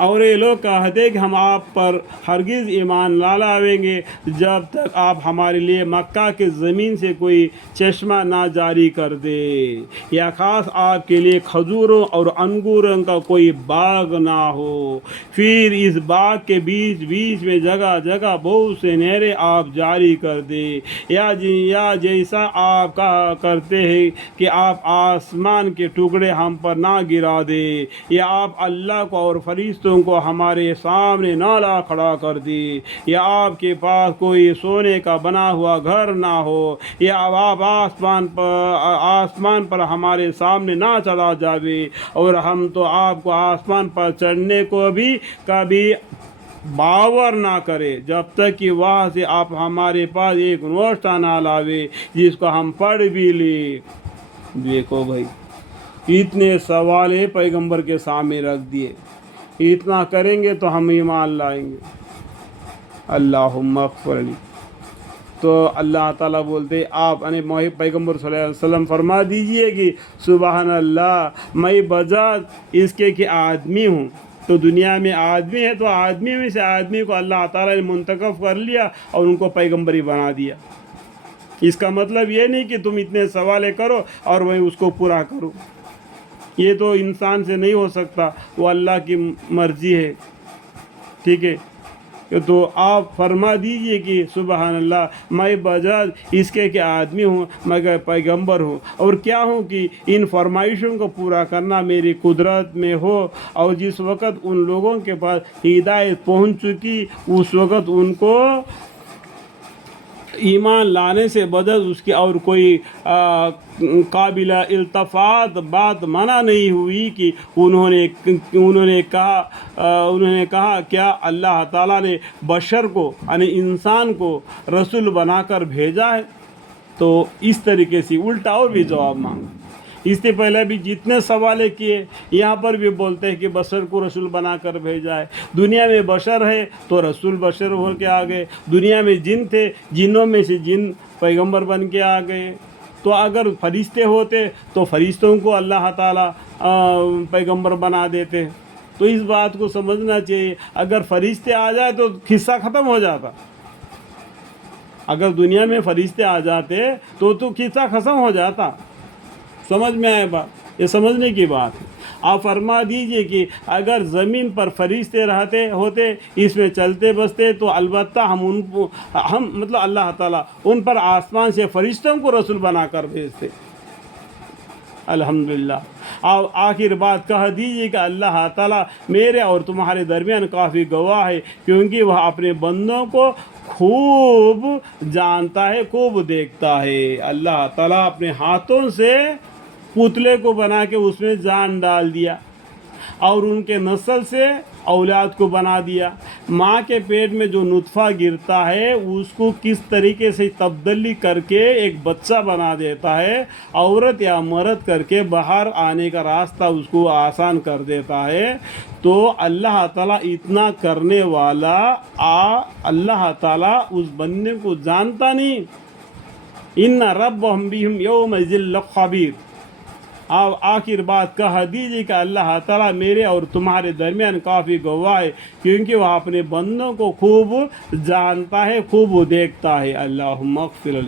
اور یہ لوگ کہتے کہ ہم آپ پر ہرگز ایمان نہ لائیں گے جب تک آپ ہمارے لیے مکہ کے زمین سے کوئی چشمہ نہ جاری کر دے یا خاص آپ کے لیے کھجوروں اور انگوروں کا کوئی باغ نہ ہو، پھر اس باغ کے بیچ بیچ میں جگہ جگہ بہت سے نہریں آپ جاری کر دے، یا جیسا آپ کہا کرتے ہیں کہ آپ آسمان کے ٹکڑے ہم پر نہ گرا دے، یا آپ اللہ کو اور فرشتوں کو ہمارے سامنے نہ لا کھڑا کر دی، یا آپ کے پاس کوئی سونے کا بنا ہوا گھر نہ ہو، یا آپ آسمان پر ہمارے سامنے نہ چلا جاوے، اور ہم تو آپ کو آسمان پر چڑھنے کو بھی کبھی باور نہ کرے جب تک کہ وہاں سے آپ ہمارے پاس ایک نوشتہ نہ لاوے جس کو ہم پڑھ بھی لیں۔ دیکھو بھائی، اتنے سوال پیغمبر کے سامنے رکھ دیے، اتنا کریں گے تو ہم ایمان لائیں گے۔ اللہم اغفر لی۔ تو اللہ تعالیٰ بولتے آپ پیغمبر صلی اللہ علیہ وسلم فرما دیجئے کہ سبحان اللہ، میں بذات اس کے کہ آدمی ہوں، تو دنیا میں آدمی ہے تو آدمی میں سے آدمی کو اللہ تعالیٰ نے منتخب کر لیا اور ان کو پیغمبری بنا دیا۔ اس کا مطلب یہ نہیں کہ تم اتنے سوالے کرو اور میں اس کو پورا کروں، یہ تو انسان سے نہیں ہو سکتا، وہ اللہ کی مرضی ہے، ٹھیک ہے۔ تو آپ فرما دیجئے کہ سبحان اللہ، میں بجائے اس کے کہ آدمی ہوں مگر پیغمبر ہوں، اور کیا ہوں کہ ان فرمائشوں کو پورا کرنا میری قدرت میں ہو، اور جس وقت ان لوگوں کے پاس ہدایت پہنچ چکی اس وقت ان کو ایمان لانے سے بدل اس کی اور کوئی قابل التفات بات منع نہیں ہوئی کہ انہوں نے کہا کیا اللہ تعالیٰ نے بشر کو یعنی انسان کو رسول بنا کر بھیجا ہے؟ تو اس طریقے سے الٹا اور بھی جواب مانگا۔ اس سے پہلے بھی جتنے سوالے کیے، یہاں پر بھی بولتے ہیں کہ بشر کو رسول بنا کر بھیجا ہے۔ دنیا میں بشر ہے تو رسول بشر ہو کے آ گئے، دنیا میں جن تھے، جنوں میں سے جن پیغمبر بن کے آ گئے۔ تو اگر فرشتے ہوتے تو فرشتوں کو اللہ تعالیٰ پیغمبر بنا دیتے۔ تو اس بات کو سمجھنا چاہیے، اگر فرشتے آ جائے تو قصہ ختم ہو جاتا۔ اگر دنیا میں فرشتے آ جاتے تو قصہ ختم ہو جاتا۔ سمجھ میں آئے بات؟ یہ سمجھنے کی بات ہے۔ آپ فرما دیجئے کہ اگر زمین پر فرشتے رہتے ہوتے، اس میں چلتے بستے، تو البتہ ہم مطلب اللہ تعالیٰ ان پر آسمان سے فرشتوں کو رسول بنا کر بھیجتے۔ الحمدللہ۔ آپ آخر بات کہہ دیجئے کہ اللہ تعالیٰ میرے اور تمہارے درمیان کافی گواہ ہے، کیونکہ وہ اپنے بندوں کو خوب جانتا ہے، خوب دیکھتا ہے۔ اللہ تعالیٰ اپنے ہاتھوں سے پتلے کو بنا کے اس میں جان ڈال دیا، اور ان کے نسل سے اولاد کو بنا دیا۔ ماں کے پیٹ میں جو نطفہ گرتا ہے اس کو کس طریقے سے تبدیلی کر کے ایک بچہ بنا دیتا ہے، عورت یا مرد کر کے باہر آنے کا راستہ اس کو آسان کر دیتا ہے۔ تو اللہ تعالیٰ اتنا کرنے والا اللہ تعالیٰ اس بندے کو جانتا نہیں؟ ان ربهم بهم یومئذ لخبیر۔ آپ آخر بات کہہ دیجیے کہ اللہ تعالیٰ میرے اور تمہارے درمیان کافی گواہ ہے، کیونکہ وہ اپنے بندوں کو خوب جانتا ہے، خوب دیکھتا ہے۔ اللہم اغفر لی۔